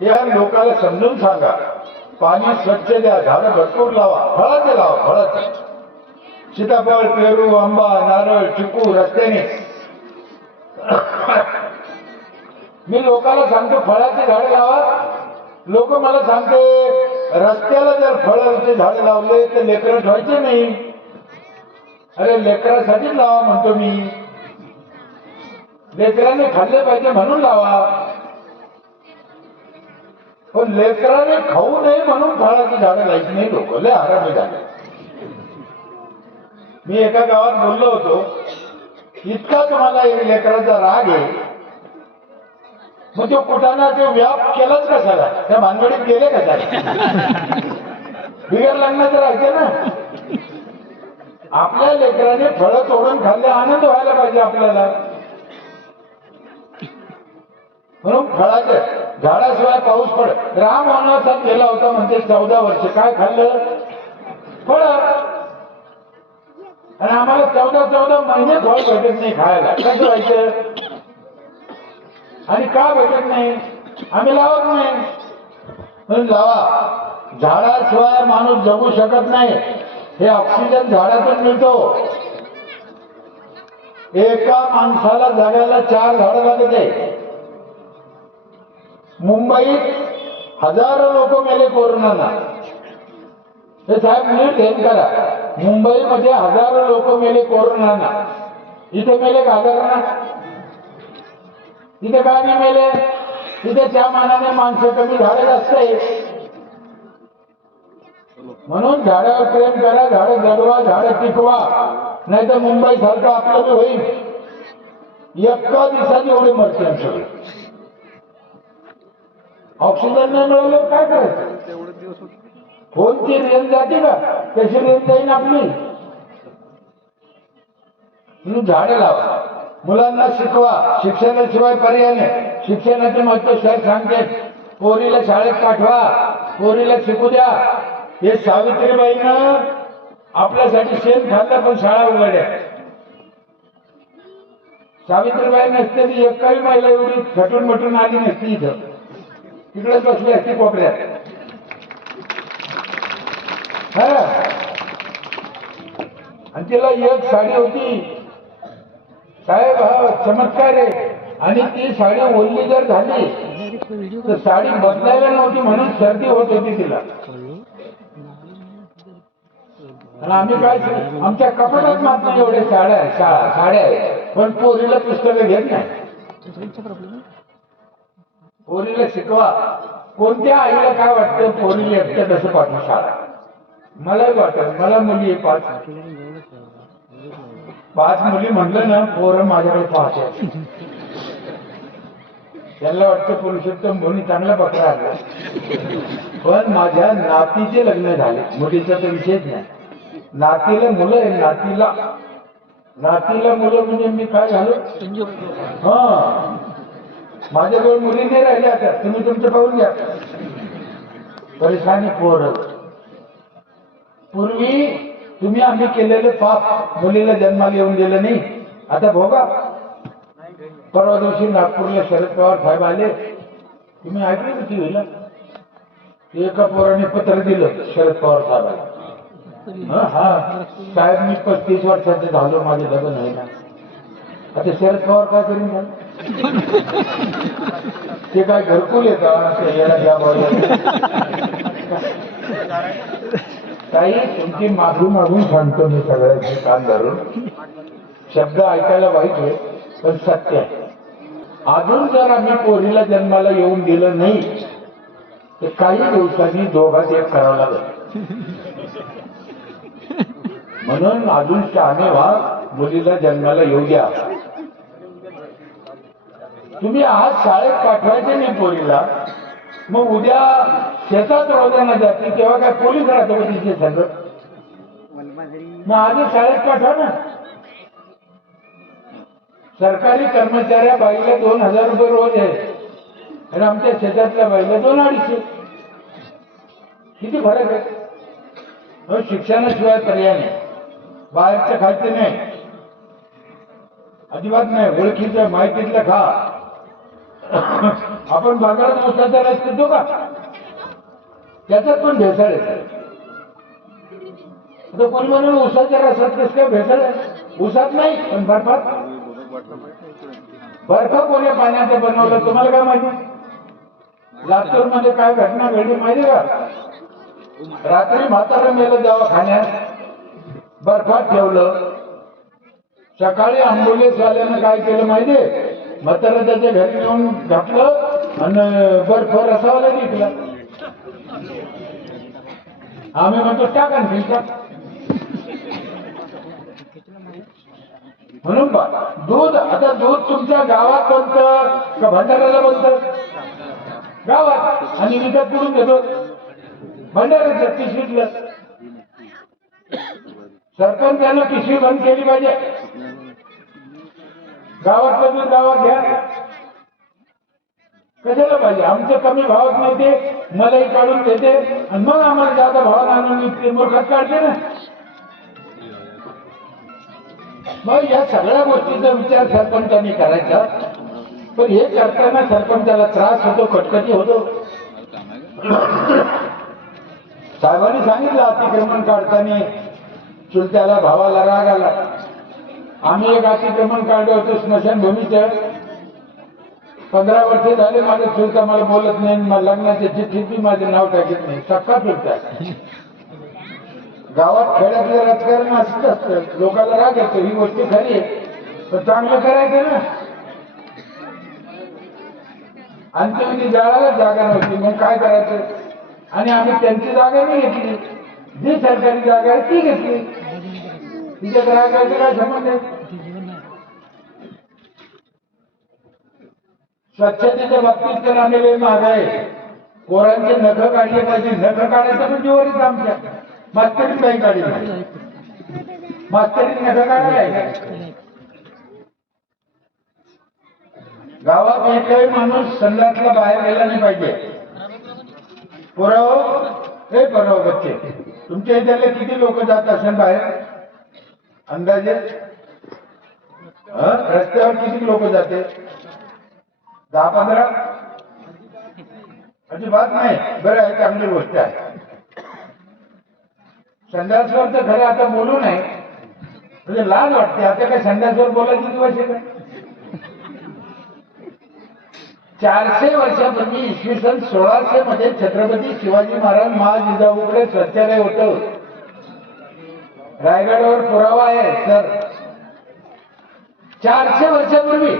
या लोकांना समजून सांगा, पाणी स्वच्छ द्या, झाडं भरपूर लावा, फळाचे लावा, फळाचे सीताफळ, पेरू, आंबा, नारळ, चिकू रस्त्याने. मी लोकांना सांगतो फळाची झाडे लावा. लोक मला सांगते रस्त्याला जर फळाचे झाडे लावले तर लेकरं ठेवायचे नाही. अरे लेकरासाठी लावा म्हणतो मी, लेकरांनी खाल्ले पाहिजे म्हणून लावा. पण लेकराने खाऊ नये म्हणून फळाची झाडं लायची नाही. लोक लय आरामी झाले. मी एका गावात बोललो होतो, इतका तुम्हाला लेकराचा राग आहे मग तो कुटाणा तो व्याप केलाच कशाला, त्या भानगडीत गेले कशाला, बिगर लग्नाचं राहायचं ना. आपल्या लेकराने फळं तोडून खाल्ले, आनंद व्हायला पाहिजे आपल्याला. म्हणून फळाचे झाडाशिवाय पाऊस पड. राम वनवासात गेला होता म्हणते 14 वर्ष, काय खाल्लं? फळ. आणि आम्हाला 14 महिने फळ भेटत नाही खायला. कसं व्हायचं? आणि का भेटत नाही? आम्ही लावत नाही. म्हणून लावा. झाडाशिवाय माणूस जगू शकत नाही. हे ऑक्सिजन झाडातून मिळतो. एका माणसाला जगायला 4 झाडं लागते. मुंबईत हजारो लोक मेले कोरोनाला. हे साहेब नीट ध्यान करा, मुंबईमध्ये हजारो लोक मेले कोरोनाला. इथे मेले का हजारांना? इथे काय नाही मेले? तिथे त्या मानाने माणसं कमी, झाडं जास्त आहे. म्हणून झाडावर प्रेम करा, झाडं जगवा, झाडं टिकवा. नाही तर मुंबई सारखं आपलं बी होईल. एका दिवसात एवढे मरते सगळे. ऑक्सिजन नाही मिळालं काय करायचं? फोनची रेंज जाते का? कशी रेंज जाईल आपली? म्हणून झाडं लावा. मुलांना शिकवा. शिक्षणाशिवाय पर्याय नाही. शिक्षणाचे महत्व सर सांगते. पोरीला शाळेत पाठवा, पोरीला शिकू द्या. हे सावित्रीबाईनं आपल्यासाठी शेण खाल्लं पण शाळा उघडल्या. सावित्रीबाई नसते ती एक काही महिला एवढी खटून मटून आली नसती इथं. तिकडेच बसली असती कोपऱ्यात. आणि तिला एक साडी होती साहेब, हा चमत्कार आहे. आणि ती साडी ओढली जर झाली तर साडी बदलायला नव्हती म्हणून सर्दी होत होती तिला. आणि आम्ही काय, आमच्या कपाटात मात्र एवढे साड्या आहेत पण पोरीला पुस्तकं घेत नाही. पोरीला शिकवा. कोणत्या आईला काय वाटतं पोरीला एकट्या कसं पाठवू शाळा? मलाही वाटत. मला मुली 5 मुली म्हटलं ना, पोरं माझ्याकडे पाहते. त्यांना वाटतं पुरुषोत्तम भोनी चांगला बकरा आला. पण माझ्या नातीचे लग्न झाले. मुलीचा तर विषयच नाही. नातीला मुलं आहे. नातीला मुलं म्हणजे मी काय झालो? हा, माझ्याजवळ मुली नाही राहिल्या. आता तुम्ही तुमचं पाहून घ्या. परेशानी पोरं. पूर्वी तुम्ही आम्ही केलेले पाप मुलीला जन्माला येऊन दिलं नाही. आता भोगा. परवा दिवशी नागपूरला शरद पवार साहेब आले. तुम्ही ऐकलं ना टीव्हीला? एका पोराने पत्र दिलं शरद पवार साहेबांना. हा साहेब, मी 35 वर्षाचे झालो, माझे लग्न आहे ना. आता शरद पवार काय करून झालं? ते काय घरकुल येतात याला घ्या बोलायला. काही तुमची माफी मागून सांगतो मी सगळ्यांची कान धरून. शब्द ऐकायला वाईट आहे पण सत्य आहे. अजून जर आम्ही पोरीला जन्माला येऊन दिलं नाही तर काही दिवसांनी दोघात एक करावं लागेल. म्हणून अजून शहाणे व्हा, मुलीला जन्माला येऊ द्या. तुम्ही आज शाळेत पाठवायचे नाही पोरीला, मग उद्या शेतात रोजाना जाते तेव्हा काय पोलीस राहतो का तिथे सगळं? मग आधी शाळेत पाठवा ना. सरकारी कर्मचाऱ्या बाईला 2000 रुपये रोज आहे आणि आमच्या शेतातल्या बाईला 200-250. किती फरक आहे? शिक्षणाशिवाय पर्याय नाही. बाहेरचं खायचं नाही, अजिबात नाही. ओळखीचं माहितीतलं खा. आपण बाजारात उसाचा रस पितो का? त्याच्यात पण भेसळ आहे. आता कोणी म्हणून उसाच्या रसात कसं काय भेसळ आहे? उसात नाही पण बर्फात. बर्फ कोण्या पाण्याचं बनवलं तुम्हाला काय माहिती? लातूर मध्ये काय घटना घडली माहिती का? रात्री म्हातारं मेलं दवाखान्यात, बर्फात ठेवलं. सकाळी अँब्युलन्स वाल्यानं काय केलं माहितीये? म्हातारं त्याच्या घरी नेऊन घातलं आणि बर्फ रसावाला विकला. आम्ही म्हणतो टाका फिल्टर. म्हणून दूध, आता दूध तुमच्या गावात बनतं का भंडाऱ्याला बनतं? गावात. आणि विकत करून घेतो भंडाऱ्याचं पिशवीतलं. सरपंचानं पिशवी बंद केली पाहिजे. गावातलं दूध गावात घ्या. कशाला पाहिजे? आमचं कमी भावात मिळते, मलाही काढून देते आणि मग आम्हाला जादा भावात आणून विकते. मूर्खात काढते ना. मग या सगळ्या गोष्टीचा विचार सरपंचांनी करायचा. पण हे करताना सरपंचाला त्रास होतो, खटखटी होतो. साहेबांनी सांगितलं अतिक्रमण काढताना चुलत्याला भावाला राग आला. आम्ही एक अतिक्रमण काढलं होतं स्मशानभूमीचं. 15 वर्ष झाले माझे चुलता मला बोलत नाही. मला लग्नाच्या चिठ्ठीत बी माझे नाव टाकत नाही. सक्का चुलता. गावात खेड्यातलं राजकारण असंच असतं. लोकांना राग येतो. ही गोष्ट खरी आहे, पण चांगलं करायचं ना. अंत्यविधी जाळायला जागा नव्हती, मग काय करायचं? आणि आम्ही त्यांची जागा नाही घेतली. जी सरकारी जागा आहे ती घेतली. तिच्या ग्राहकाचा काय संबंध आहे? स्वच्छतेच्या बाबतीत तर आम्ही लय माग आहे. पोरांचे नख काढले पाहिजे. नख काढायचं पण जीवरच आमच्या. मास्तरीन काही काढली नाही. मास्तरीन नख काढायला गावात एकही माणूस संडासला बाहेर गेला नाही पाहिजे. पुराव बच्चे, तुमच्या इथले किती लोक जात असेल बाहेर अंदाजे? रस्त्यावर किती लोक जाते? 10-15? अजिबात नाही. बरं आहे, चांगली गोष्ट आहे. संडासवर तर खरं आता बोलू नये, म्हणजे लाज वाटते. आता काय संडासवर बोलायची दिवस आहे का? 400 वर्षापूर्वी इसवी सन 1600 मध्ये छत्रपती शिवाजी महाराज महाजिजाऊकडे शौचालय होतं. रायगडावर पुरावा आहे सर. 400 वर्षापूर्वी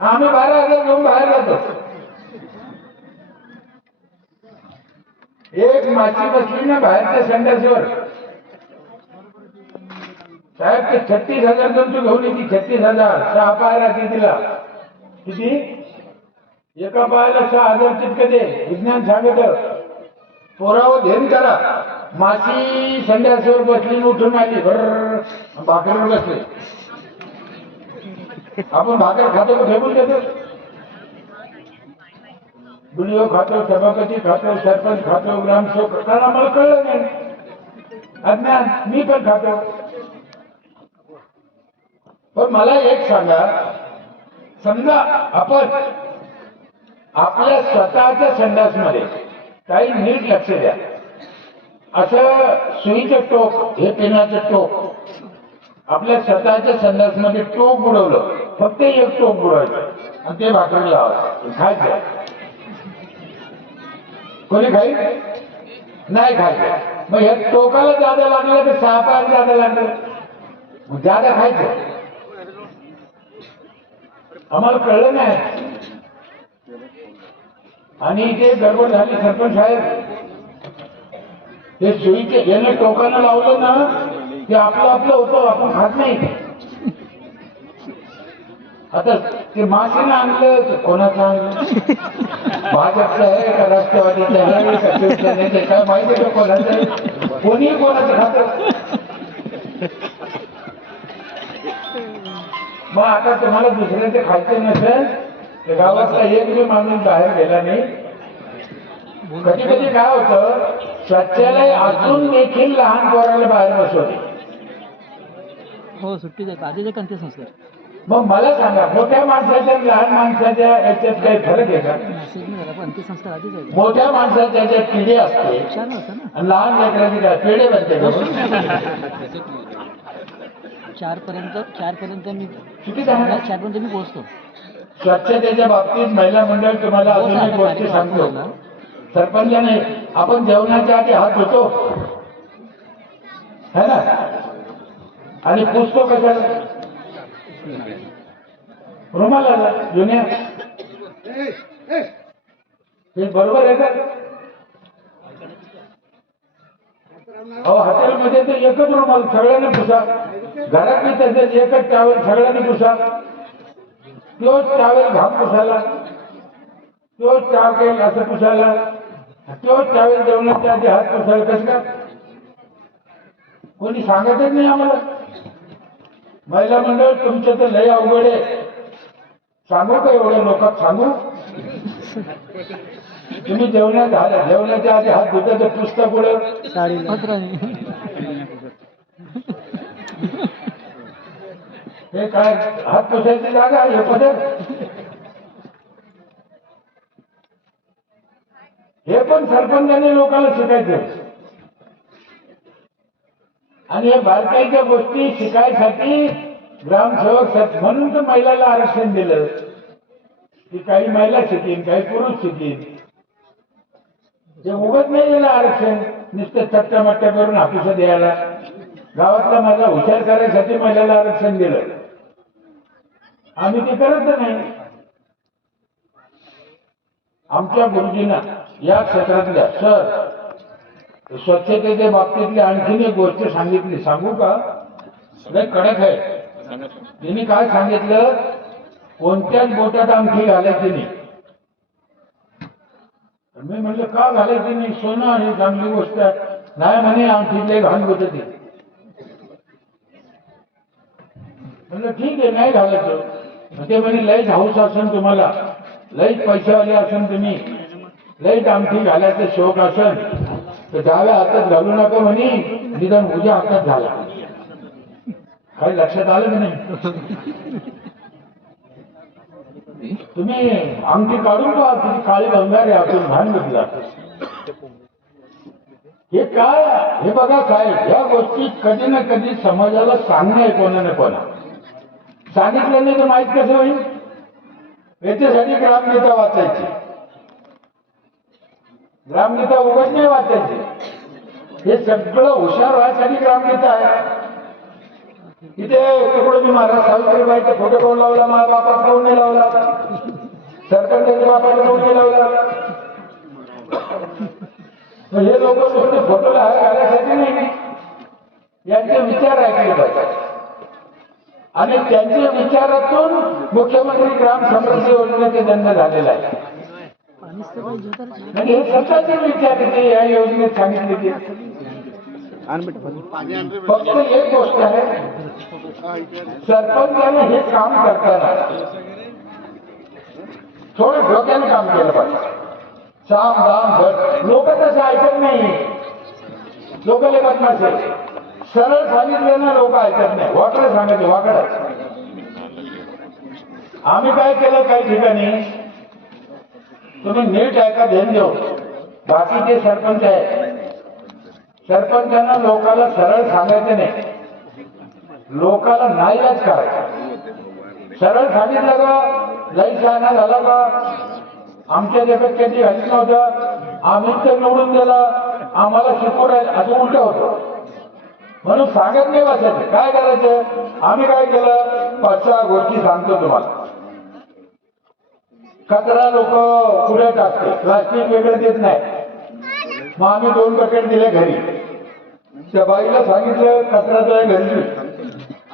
आम्ही 12,000 घेऊन बाहेर जातो. एक माशी बसली ना बाहेरच्या संडासवर, साहेब ते 36,000 तू घेऊन येते. 36,000. 6 पाय राहते तिला. किती? एका पायाला 6,000 चिटके दे. विज्ञान सांगत. पोरावर ध्यान करा. माशी संडासवर बसली, उठून आली, भर भाकरीवर बसले. आपण भाकर खातो, फेकून देतो. व्हिडिओ खातो, सभापती खातो, सरपंच खातो, ग्रामसेवक. कारण आम्हाला कळलं नाही. अज्ञान. मी पण खातो. पण मला एक सांगा, समजा आपण आपल्या स्वतःच्या संडासमध्ये काही नीट लक्ष द्या. असं सुईचं टोक, हे पेनाचं टोक आपल्या स्वतःच्या संडासमध्ये टोक बुडवलं. फक्त एक टोक बुडवायचं आणि ते भाकरी लावायचं, खायचं. कोणी खाईल? नाही खायचं. मग या टोकाला जादा लागलं तर 6 पायाला जादा लागलं, मग जादा खायचं. आम्हाला कळलं नाही. आणि इथे गडबड झाली. सरपंच साहेब, हे सुईचे याने टोकानं लावलं ना, ते आपलं होतं, आपण खात नाही. आता ते माशीनं आणलं, कोणाचं आणलं? भाजपचं आहे का राष्ट्रवादीचं आहे का शिवसेनेचं, काय माहिती आहे का कोणाचं आहे? कोणीही कोणाचं खातं. मग आता तुम्हाला दुसऱ्याचे खायचं नसेल तर गावातला एक बी माणूस बाहेर गेला नाही. कधी कधी काय होतं, शौचालय असून देखील लहान पोराला बाहेर बसवते. हो, सुट्टीचे आधीचे कंते संस्कार. मग मला सांगा, मोठ्या माणसाच्या आणि लहान माणसाच्या याच्यात काही फरक आहे का? मोठ्या माणसाच्या ज्या पिढी असते आणि लहान लेकराची काय पेढे बनते का? 4 पर्यंत मी चुकीचं आहे ना? 4 पर्यंत मी पोहोचतो. स्वच्छतेच्या बाबतीत महिला मंडळ तुम्हाला अजून एक गोष्ट सांगतो. सरपंचाने आपण जेवणाच्या आधी हात धुतो है ना, आणि पुसतो कशाला? रुमाला जुन्या. हे बरोबर आहे का? अहो हॉटेलमध्ये तर एकच रुमाल सगळ्यांनी पुसा, घरातली तसेच एकच टावेल सगळ्यांनी पुसा, तोच टावेल घाम पुसायला, तोच टावेल असं पुसायला, तोच टावेल जेवणाच्या आधी हात पुसायला. कसं का? कोणी सांगतच नाही आम्हाला. महिला मंडळ तुमचं तर लय अवघड आहे. सांगू का एवढ्या लोकात सांगू? तुम्ही जेवणाच्या आधी हात धुता तर पुसता पुढे हे काय हात पुसायची जागा हे पदर? हे पण सरपंचाने लोकांना शिकायचं. आणि हे बारकाईच्या गोष्टी शिकायसाठी ग्रामसेवक म्हणून तर महिलाला आरक्षण दिलं की काही महिला शिकीन काही पुरुष शिकीन. जे उगत नाही दिलं आरक्षण नुसतं चट्टामट्टा करून हापूस द्यायला. गावातला माझा हुशार करायसाठी महिलाला आरक्षण दिलं. आम्ही ते करत नाही. आमच्या गुरुजींना या क्षेत्रातल्या स्वच्छतेच्या बाबतीतली आणखीन एक गोष्ट सांगितली. सांगू का? लय कडक आहे. त्यांनी काय सांगितलं, कोणत्याच बोटात अंगठी घालायची नाही. मी म्हटलं का घालायची नाही? सोनं आणि चांगली गोष्ट नाही म्हणे, अंगठीतले घाण होत ते. म्हटलं ठीक आहे नाही घालायचं. ते म्हणे लयच हाऊस असेल तुम्हाला, लयच पैशावाले असेल तुम्ही, लयच अंगठी घालायचं शौक असेल तर डाव्या हातात घालू नका म्हणे, निदान उजव्या हातात घाला. काही लक्षात आलं की नाही? तुम्ही अंगठी काढून पहा, तुम्ही काळी भंगार आपण भान घेतला. हे काय? हे बघा काय, या गोष्टी कधी ना कधी समाजाला सांगणे कोणा ना कोणा. सांगितलं नाही तर माहित कसं होईल? याच्यासाठी ग्रामगीता वाचायची. ग्रामगीता उगाच नाही वाचायची. हे सगळं हुशार व्हायसाठी ग्रामगीता आहे. इथे तिकडे मी महाराज सावित्रीबाईचा फोटो कोण लावला? माझ्या बापाचा कोण नाही लावला? सरपंचाच्या बापाचा कोण नाही लावला? हे लोक नुसते फोटो घालायसाठी नाही, यांचे विचार ऐकले पाहिजे. आणि त्यांच्या विचारातून मुख्यमंत्री ग्राम समृद्धी योजनेचा जन्म झालेला आहे. म्हणजे हे स्वतःचे विचार या योजनेत सांगितले की फक्त एक गोष्ट आहे, सरपंचाने हे काम करताना थोडं डोक्याने काम केलं पाहिजे. साम दाम भट लोक तसं ऐकत नाही. लोक लेखत नसेल, सरळ सांगितलं ना लोक ऐकत नाही. वाकडं सांगायचे वाकडं. आम्ही काय केलं काही ठिकाणी, तुम्ही नीट ऐका, ध्यान देऊ. बाकीचे सरपंच आहे, सरपंचांना लोकाला सरळ सांगायचं नाही, लोकाला नाईलाज करायचं. सरळ सांगितलं का लई शहाणा झाला का? आमच्या जगात कधी घालीत नव्हतं, आम्ही तर निवडून दिलं, आम्हाला शिकवून राहील असं उलट होतं. म्हणून सांगत नाही बसायचं. काय करायचं? आम्ही काय केलं, 5-6 गोष्टी सांगतो तुम्हाला. कचरा लोक पुढे टाकते, प्लास्टिक वेगळं देत नाही. मग आम्ही 2 बकेट दिले घरी. त्या बाईला सांगितलं कचरा तो घरी,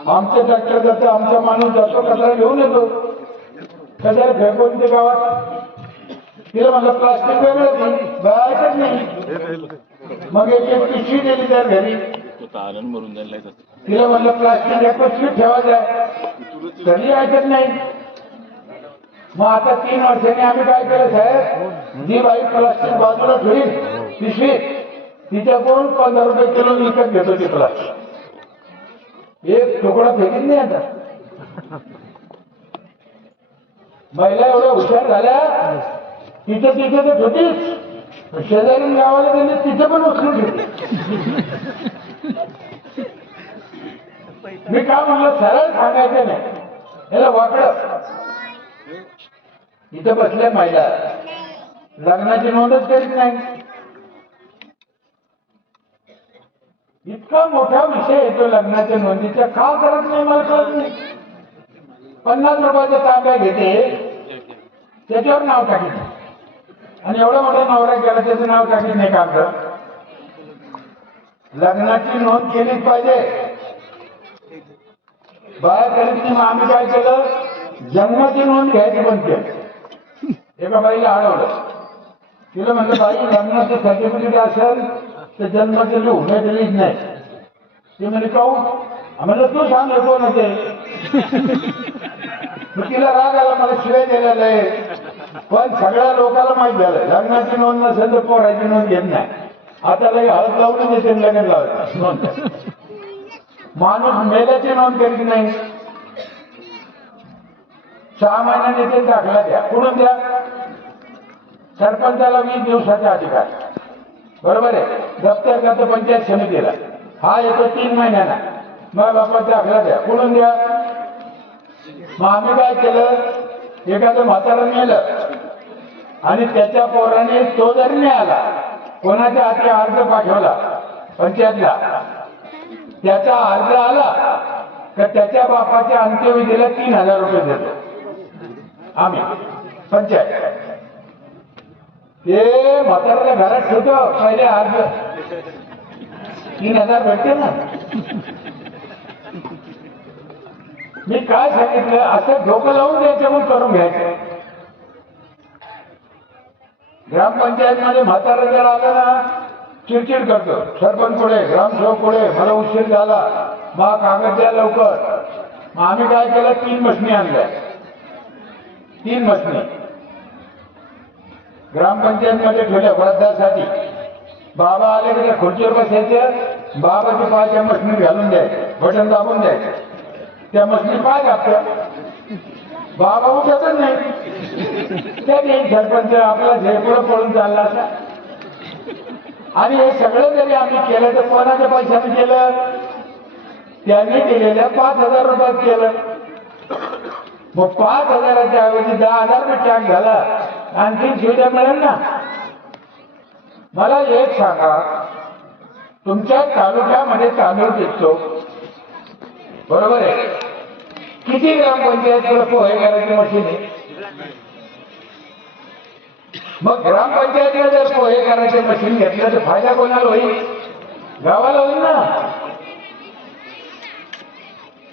आमचे ट्रॅक्टर जातं, आमचा माणूस जातो कचरा घेऊन येतो. कचरा फेकून ते गावात. तिला म्हणलं प्लास्टिक वेगळं दे, बायचंच नाही. मग एक पिशवी दिली त्या घरी. तिला म्हणलं प्लास्टिक एक पिशवी ठेवायचं, तरी ऐकत नाही. मग आता 3 वर्षांनी आम्ही काय केलं साहेब, जी बाई प्लास्टिक बाजूला ठेवील पिशवी, तिच्याकडून 15 रुपये किलो विकत घेतो ते प्लास्टिक. एक तुकडा फेकीत नाही आता. महिला एवढ्या हुशार झाल्या, तिथे तिथे तर होतीच, शेजारी गावाला गेले तिथे पण उचलून ठेवली. मी काय म्हणलं, सरळ सांगायचं नाही, याला वाकडं. इथं बसल्या महिला लग्नाची नोंदच करीत नाही. इतका मोठा विषय येतो लग्नाच्या नोंदीचा, का करत नाही मला कळत नाही. 50 रुपयाचा तांब्या घेते, त्याच्यावर नाव टाकीत नाही, आणि एवढा मोठा नवरा केला त्याचं नाव टाकीत नाही. का कर, लग्नाची नोंद केलीच पाहिजे. बाहेर करीत नाही. मग आम्ही काय केलं, जन्माची नोंद घ्यायची बंद केली. एका बाईला अडवलं, तिला म्हणलं, बाई लग्नाचं सर्टिफिकेट असेल तर जन्माचं लिहू, नाही लिहित नाही. ती म्हणजे काहून, म्हणलं तू सांग कोण होते. तिला राग आला, मला शिवाय दिलेलं आहे. पण सगळ्या लोकांना माहित झालं लग्नाची नोंद नसेल तर पोराची नोंद घेत नाही. आता लगे हळद लावून येते, लग्न लावत नोंद. माणूस मेल्याची नोंद करीत नाही. 6 महिन्याने ते दाखला द्या, कुठून द्या, सरपंचाला 20 दिवसाचा अधिकार, बरोबर आहे. दप्तर करतो पंचायत समितीला, हा येतो 3 महिन्याला, मग बापा दाखला द्या, कुठून द्या. मग आम्ही काय केलं, एखादं म्हातारं नेलं आणि त्याच्या पोराने तो जरी नाही आला, कोणाच्या हाती अर्ज पाठवला पंचायतला, त्याचा अर्ज आला तर त्याच्या बापाच्या अंत्यविधीला 3000 रुपये देतो आम्ही पंचायत. ते म्हाताऱ्याला घरात ठेवतो, पहिले अर्ज 3000 भेटते ना. मी काय सांगितलं, असं डोकं लावून द्यायचं, मग करून घ्यायचं. ग्रामपंचायत मध्ये म्हातारा जर आलं ना, चिडचिड करतो, सरपंच पुढे, ग्रामसेवक पुढे, मला उशीर झाला, मग कागद द्या लवकर. मग आम्ही काय केलं, 3 मशनी आणल्या. 3 मशनी ग्रामपंचायत मध्ये ठेवल्या वृद्धासाठी. बाबा आले की त्या खुर्चीवर बसायचे, बाबाच्या पायाच्या मशनी घालून द्यायचे, बटन दाबून द्यायचे. त्या मशनी पाय घातलं, बाबा उठतच नाही. त्या सरपंच आपला झेपुढं पळून चालला असा. आणि हे सगळं जरी आम्ही केलं तर कोणाच्या पैशाने केलं, त्यांनी दिलेल्या 5000 रुपयात केलं. मग 5000च्या ऐवजी 10,000 रुपये टॅक्स झाला, आणखी सुविधा मिळेल ना. मला एक सांगा, तुमच्या तालुक्यामध्ये तांदूळ पिकतो, बरोबर आहे, किती ग्रामपंचायतीला पोहे करायची मशीन आहे. मग ग्रामपंचायतीला जर पोहे करायचे मशीन घेतलं तर फायदा कोणाला होईल, गावाला होईल ना.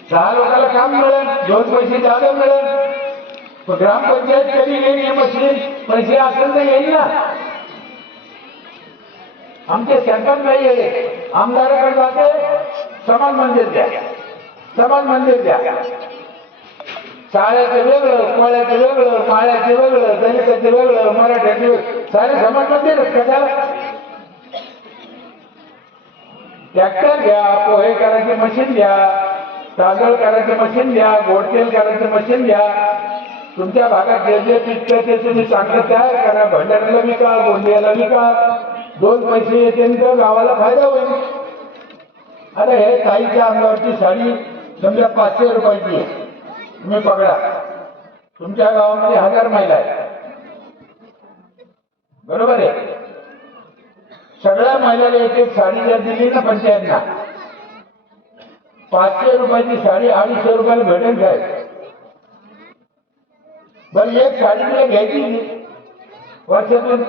6 लोकांना काम मिळेल, 2 पैसे जादा मिळेल. पण ग्रामपंचायत कधी येईल हे मशीन, पैसे असेल तर येईल ना. आमचे सरकार नाही आहे, आमदाराकडे जाते, समाज मंदिर द्या, समाज मंदिर द्या. शाळेचं वेगळं, कोळ्याचं वेगळं, माळ्याचं वेगळं, दलिताचं वेगळं, मराठ्याचं वेगळं, सारे समाज मंदिर कशाला. ट्रॅक्टर घ्या, पोहे करायचे मशीन घ्या, तांदूळ करायचे मशीन घ्या, गोड तेल करायचं मशीन घ्या. तुमच्या भागात जे जे पिकतं ते तुम्ही चांगलं तयार करा, भंडाऱ्याला विका, गोंदियाला विका, 2 पैसे येते तर गावाला फायदा होईल. आता हे ताईच्या अंगावरची साडी समजा 500 रुपयाची आहे, तुम्ही पकडा, तुमच्या गावामध्ये 1000 महिला आहेत, बरोबर आहे. सगळ्या महिलांना एक एक साडी जर दिली ना पंचायतना, 500 रुपयाची साडी 250 रुपयाला भेटेल काय. बरं, एक साडी तिला घ्यायची वर्षातून,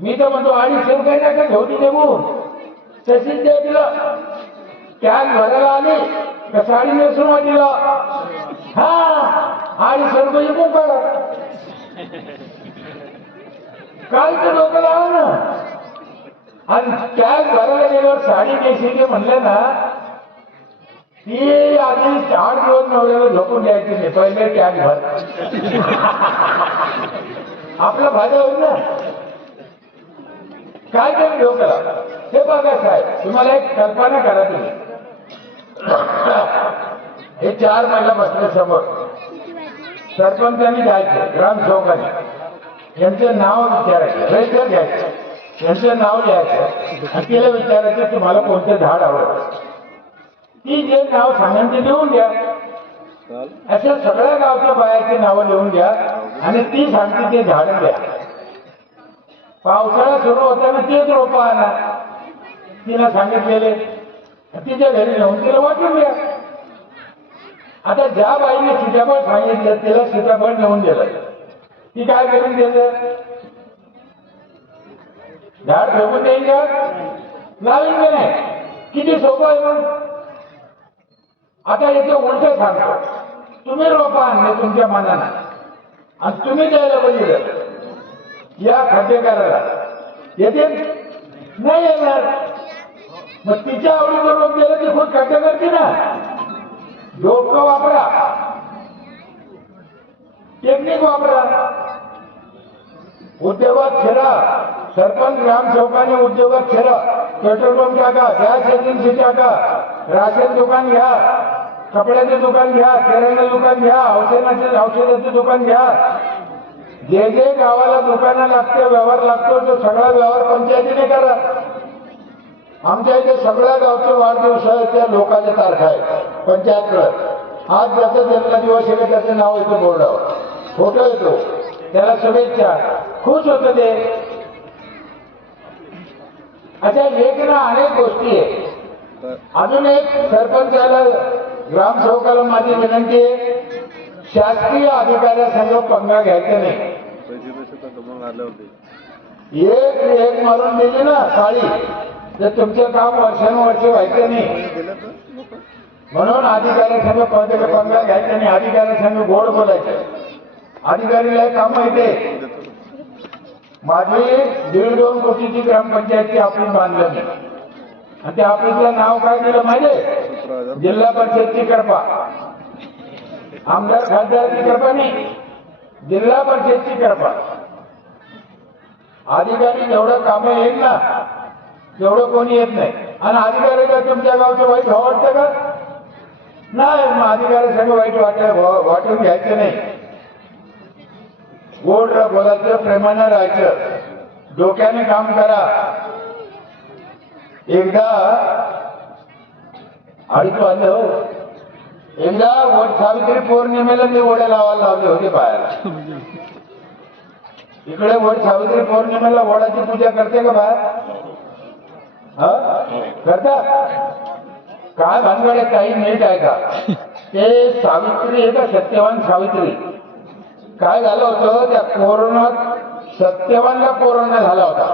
मी तर म्हणतो 250 रुपये नका घेऊ देऊ, तशीच द्या तिला. टॅग भरायला आली तर साडी नेसून वाटीला, हा 250 रुपये मोकळा. काय तर लोक लावा ना. आणि टॅग भरायला गेल्यावर साडी नेसायची म्हणलं ना, ती आधी 8 दिवस नवऱ्याला झोपून द्यायची नाही, पहिले टॅग भर. आपला फायदा होईल ना. काय तरी डोक्याला हे बघा साहेब, तुम्हाला एक कल्पना करा तुम्ही, हे 4 महिला बसल्या समोर, सरपंचांनी जायचं, ग्रामसेवकांनी यांचं नाव विचारायचं, रजिस्टर घ्यायचं, यांचं नाव लिहायचं आणि तिला विचारायचं तुम्हाला कोणतं झाड आवडतं, ती जे नाव सांगेल ते लिहून घ्या. अशा सगळ्या गावच्या बायाची नावं लिहून घ्या आणि ती सांगते ते झाड द्या. पावसाळा सुरू होताना तेच रोपं आणा तिला सांगितलेले, तिच्या घरी नेऊन तिला वाटून द्या. आता ज्या बाईने सीताफळ सांगितलं तिला सीताफळ नेऊन दिलं, ती काय करून द्यायचं, झाड फेकून देईल का, लावेल का नाही? किती सोपं आहे मग. आता याचं उलट सांगतो, तुम्ही रोपं आणले तुमच्या मनानं आणि तुम्ही द्यायला बघितलं या खड्डेकाराला, येते नाही येणार. मग तिच्या आवडीचं रोप गेलं की खूप खड्डे करते ना. डोकं वापरा, टेक्निक वापरा, उद्योगात शिरा. सरपंच ग्रामसेवकांनी उद्योगात शिरा, पेट्रोल पंप टाका, गॅस एजन्सी टाका, राशन दुकान घ्या, कपड्याचं दुकान घ्या, किराणा दुकान घ्या, औषधाचं दुकान घ्या. जे जे गावाला दुकानं लागते, व्यवहार लागतो तो सगळा व्यवहार पंचायतीने करा. आमच्या इथे सगळ्या गावचे वाढदिवसाच्या लोकांच्या तारखा आहेत पंचायतकडे. आज ज्याचा जन्मदिवस आहे त्याचं नाव येतं बोर्डावर, फोटो येतो, त्याला शुभेच्छा, खुश होतं ते. अशा एक ना अनेक गोष्टी आहेत. अजून एक सरपंचाला ग्रामसेवकाला माझी विनंती आहे, शासकीय अधिकाऱ्यासंग पंगा घ्यायचा नाही. एक मारून दिली ना काळी तर तुमचं काम वर्षानुवर्ष व्हायचं नाही. म्हणून अधिकाऱ्यासंग पंगा घ्यायचा नाही, अधिकाऱ्यासंग गोड बोलायचं. अधिकारीला काम येते. माझी 1.5-2 कोटीची ग्रामपंचायतची ऑफिस बांधलं मी आणि त्या ऑफिसला नाव काय दिलं माहिती, जिल्हा परिषदची कृपा. आमदार खासदारची कृपा नाही, जिल्हा परिषदची कृपा. अधिकारी जेवढं कामं येईल ना तेवढं कोणी येत नाही. आणि अधिकाऱ्याला तुमच्या गावचं वाईट वाटतं का नाही, मग अधिकाऱ्यासाठी वाईट वाटून घ्यायचं नाही. गोड बोलायचं, प्रेमानं राहायचं, डोक्याने काम करा. एकदा अडीच वाजले हो, एकदा सावित्री पौर्णिमेला मी ओढ्या लावायला लावले होते बाहेर. इकडे सावित्री पौर्णिमेला ओढाची पूजा करते का बाहेर, करता काय भानगड आहे, काही नीट आहे का. ते सावित्री आहे का सत्यवान सावित्री, काय झालं होतं त्या कोरोनात, सत्यवानला कोरोना झाला होता.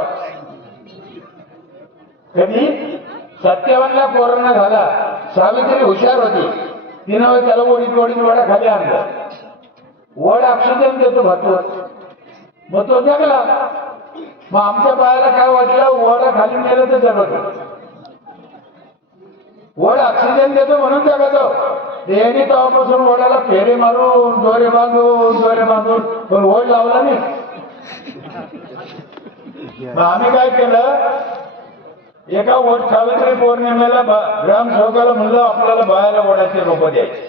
कधी सत्यवानला कोरोना झाला, सावित्री हुशार होती, तिनं त्याला ओढीत वडा खाली आणला. वड ऑक्सिजन देतो भरपूर, मग तो जगला. मग आमच्या बाळाला काय वाटलं, वडा खाली नेलं तर जगतो, वड ऑक्सिजन देतो म्हणून जगतो. त्यांनी तेव्हापासून वडाला फेरे मारून दोरे बांधून पण वड लावला नाही. मग आम्ही काय केलं, एका वड सावित्री पौर्णिमेला ग्रामसेवकाला म्हणलं आपल्याला बायाला वडाचे रोप द्यायचे.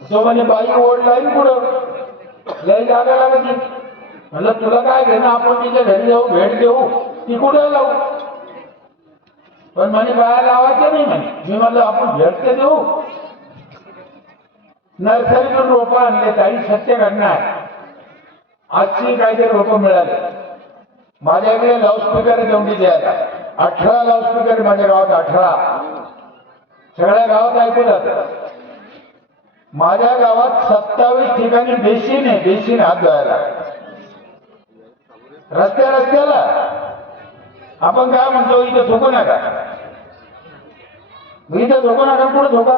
तो म्हणजे बाई ओढ लाईन पुढं लई जागा लागत. म्हणलं तुला काय घेणं, आपण तिच्या घरी जाऊ, भेट देऊ, ती कुठे लावू. पण म्हणे बाया लावायचे नाही म्हणे. मी म्हणलं आपण भेट ते देऊ. नर्सरीतून रोपं आणले, काही सत्य घडना आहे. आजची काहीतरी रोपं मिळाले. माझ्याकडे लाऊडस्पीकर देऊन द्यायला 18 लाऊडस्पीकर माझ्या गावात, 18 सगळ्या गावात ऐकू जातं. माझ्या गावात 27 ठिकाणी बेसिन आहे, बेसिन हात धुवायला. रस्त्याला आपण काय म्हणतो, इथं थुकू नका, इथं झोकू नका, पुढे झोका.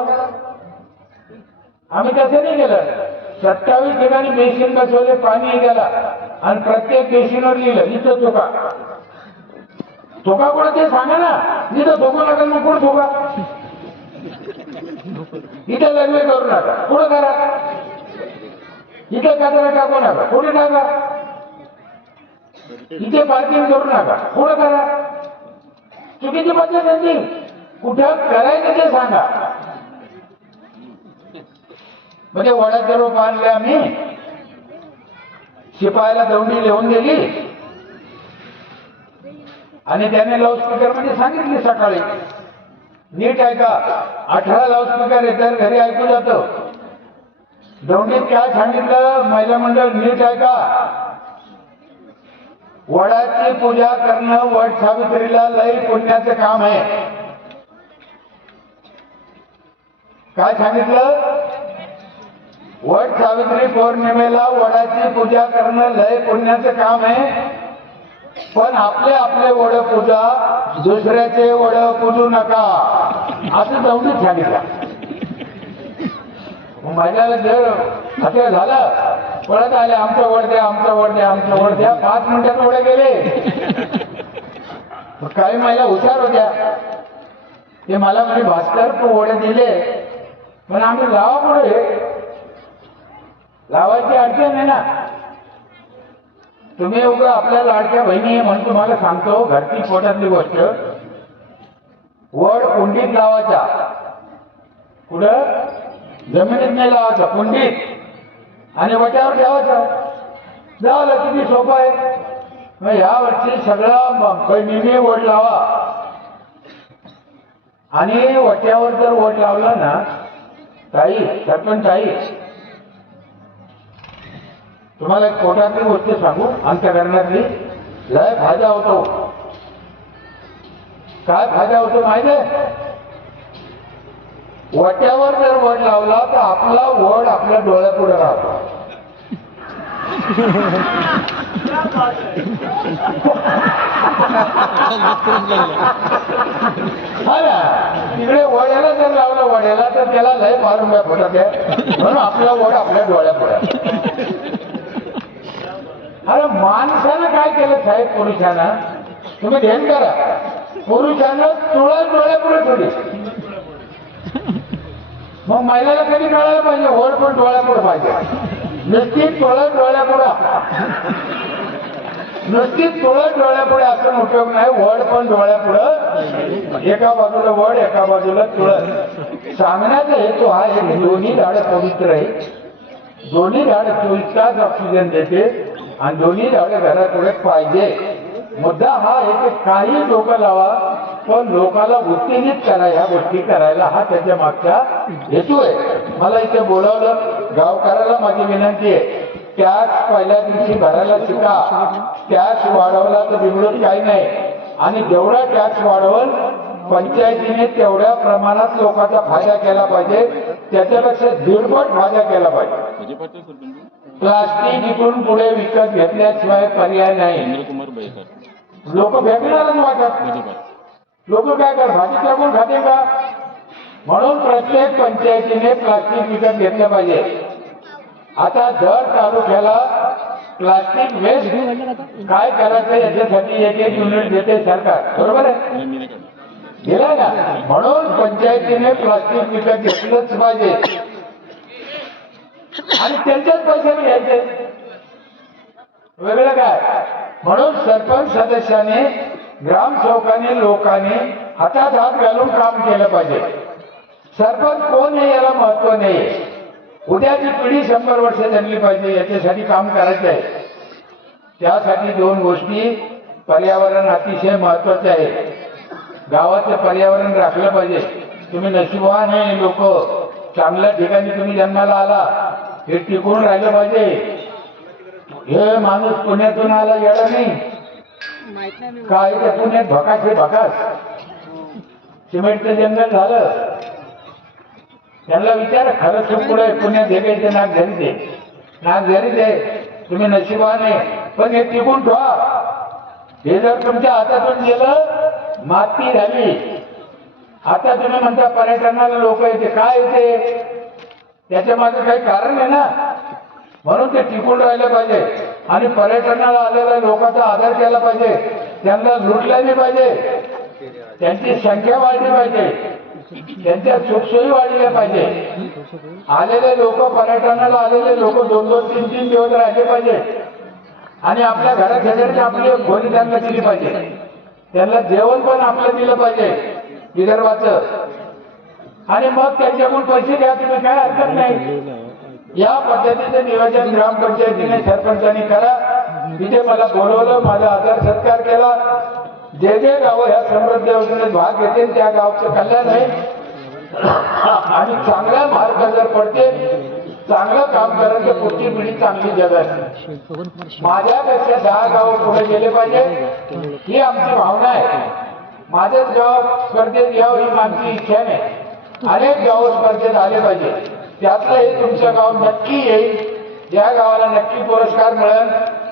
आम्ही तसं नाही केलं. 27 ठिकाणी बेसिन बसवले, पाणी गेला आणि प्रत्येक बेसिनवर लिहिलं इथं झोका. झोका कुठं ते सांगा ना, इथं झोकू नका, मग पुढे झोका. इथे लग्न करू नका, पुढे करा. इथे कचरा टाकू नका, पुढे टाका. इथे पार्किंग करू नका, पुढे करा. चुकीची पद्धत नाही, कुठं करायचं ते सांगा. म्हणजे वडाचे रोप आणले आम्ही, शिपायाला दौंडी लिहून दिली आणि त्याने लाऊडस्पीकर मध्ये सांगितली सकाळी, नीट ऐका, 18 लाऊडस्पीकर येतात, घरी ऐकू जातं. दौंडीत काय सांगितलं, महिला मंडळ नीट ऐका, वडाची पूजा करणं वड सावित्रीला लई पुण्याचं काम आहे. काय सांगितलं, वड सावित्री पौर्णिमेला वडाची पूजा करणं लय पुण्याचं काम आहे, पण आपले आपले वड पूजा, दुसऱ्याचे वड पूजू नका, असं दौंडीत सांगितलं. माझ्याला जर असं झालं, पळत आले, आमचं वड द्या, आमचं वड द्या, आमचं वड द्या. 5 मिनिटात वडे गेले. काही महिला हुशार होत्या, ते मला म्हणे भास्कर तू वडे दिले, पण आम्ही लावा पुढे, लावायची अडचण आहे ना. तुम्ही उगा आपल्या लाडक्या बहिणी म्हणून तुम्हाला सांगतो, घरची पोटातली गोष्ट, वड कुंडीत लावायचा. कुठं? जमिनीत नाही लावायचा, कुंडीत, आणि वट्यावर ठेवायचा. झालं, किती सोपं आहे. मग या वर्षी सगळं बहिणीने वड लावा, आणि वट्यावर जर वड लावला ना ताई, सरपंच ताई, तुम्हाला एक पोटातली गोष्ट सांगू, अंतकरणातली, लय फायदा होतो. काय फायदा होतो माहिती आहे? वट्यावर जर वड लावला तर आपला वड आपल्या डोळ्यापुढे राहतो. हा ना, तिकडे वड्याला जर लावलं वड्याला तर त्याला लय फार रुपया फुटत आहे, म्हणून आपला वड आपल्या डोळ्यापुढे. अरे माणसानं काय केलं साहेब, पुरुषानं, तुम्ही ध्यान करा, पुरुषानं तुळस डोळ्यापुढे ठेवली. मग महिलाला कधी कळायला पाहिजे, वड पण डोळ्यापुढे पाहिजे. नुसती तुळस डोळ्यापुढे, नुसती तुळस डोळ्यापुढे असं उपयोग नाही, वड पण डोळ्यापुढं, एका बाजूला वड, एका बाजूला तुळस. सांगण्याचा हेतू हा आहे, दोन्ही झाडं पवित्र आहे, दोन्ही झाडं 24 तास ऑक्सिजन देते, आणि दोन्ही झाडं घरापुढे पाहिजे. मुद्दा हा आहे की काही लोक लावा, पण लोकाला उत्तेजित करा ह्या गोष्टी करायला, हा त्याच्या मागचा हेतू आहे. मला इथे बोलावलं, गावकऱ्याला माझी विनंती आहे, टॅक्स पहिल्या दिवशी भरायला शिका. टॅक्स वाढवला तर बिघडून काही नाही, आणि जेवढा टॅक्स वाढवल पंचायतीने तेवढ्या प्रमाणात लोकांचा फायदा केला पाहिजे, त्याच्यापेक्षा 1.5 फायदा केला पाहिजे. प्लास्टिक इथून पुढे विकत घेतल्याशिवाय पर्याय नाही. लोक फेकणारच वाटत, लोक काय कर, भाजी टाकून खाते का? म्हणून प्रत्येक पंचायतीने प्लास्टिक विकत घेतलं पाहिजे. आता दर तालुक्याला प्लास्टिक वेस्ट काय करायचं याच्यासाठी 1-1 युनिट देते सरकार, बरोबर आहे, दिला ना. म्हणून पंचायतीने प्लास्टिक विकत घेतलंच पाहिजे, आणि त्यांच्याच पैशाने घ्यायचे, वेगळं काय. म्हणून सरपंच सदस्याने, ग्रामसेवकाने, लोकांनी हातात हात घालून काम केलं पाहिजे. सरपंच कोण आहे याला महत्व नाही, उद्याची पिढी 100 वर्ष जगली पाहिजे, याच्यासाठी काम करायचं आहे. त्यासाठी 2 गोष्टी, पर्यावरण अतिशय महत्वाचे आहे. गावाचं पर्यावरण राखलं पाहिजे. तुम्ही नशिबवान आहे लोक, चांगल्या ठिकाणी तुम्ही जन्माला आला, हे टिकून राहिलं पाहिजे. हे माणूस पुण्यातून आला येणार नाही काय, ते पुण्यात भकास आहे, भकास, सिमेंटचं जंगल झालं. त्यांना विचारा, खरं सुख पुढे पुण्यात हे काही नाक घरीच आहे, नाक घरीच आहे, तुम्ही नशिबान आहे, पण हे टिकून ठेवा. हे जर तुमच्या हातातून गेलं, माती झाली. आता तुम्ही म्हणता पर्यटनाला लोक येते, काय येते, त्याच्या मागे काही कारण आहे ना, म्हणून ते टिकून राहिलं पाहिजे. आणि पर्यटनाला आलेल्या लोकांचा आदर केला पाहिजे, त्यांना लुटलं नाही पाहिजे, त्यांची संख्या वाढली पाहिजे, त्यांच्या सुखसोयी वाढल्या पाहिजे. आलेले लोक, पर्यटनाला आलेले लोक 2-2, 3-3 दिवस राहिले पाहिजे, आणि आपल्या घरात शेजारी आपली खोली त्यांना दिली पाहिजे, त्यांना जेवण पण आपलं दिलं पाहिजे विदर्भाचं, आणि मग त्यांच्याकडून पैसे घ्या तुम्ही, काय हरकत नाही. या पद्धतीचं नियोजन ग्रामपंचायतीने सरपंचांनी करा. तिथे मला बोलवलं, माझा आदर सत्कार केला. जे जे गाव ह्या समृद्धी योजनेत भाग घेतील त्या गावचं कल्याण आहे आणि चांगला मार्ग जर पडते, चांगलं काम करायचं, पुढची पिढी चांगली जगायची. माझ्यापेक्षा 10 गाव पुढे गेले पाहिजे ही आमची भावना आहे. माझंच गाव स्पर्धेत यावं ही माझी इच्छा नाही. अनेक गाव स्पर्धेत आले पाहिजे. त्यातलं हे तुमचं गाव नक्की येईल. या गावाला नक्की पुरस्कार मिळेल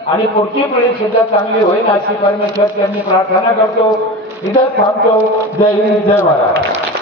आणि पुढची पिढी सुद्धा चांगली होईल अशी परमेश्वर त्यांनी प्रार्थना करतो. इथंच थांबतो. जय हिंद, जय महाराष्ट्र.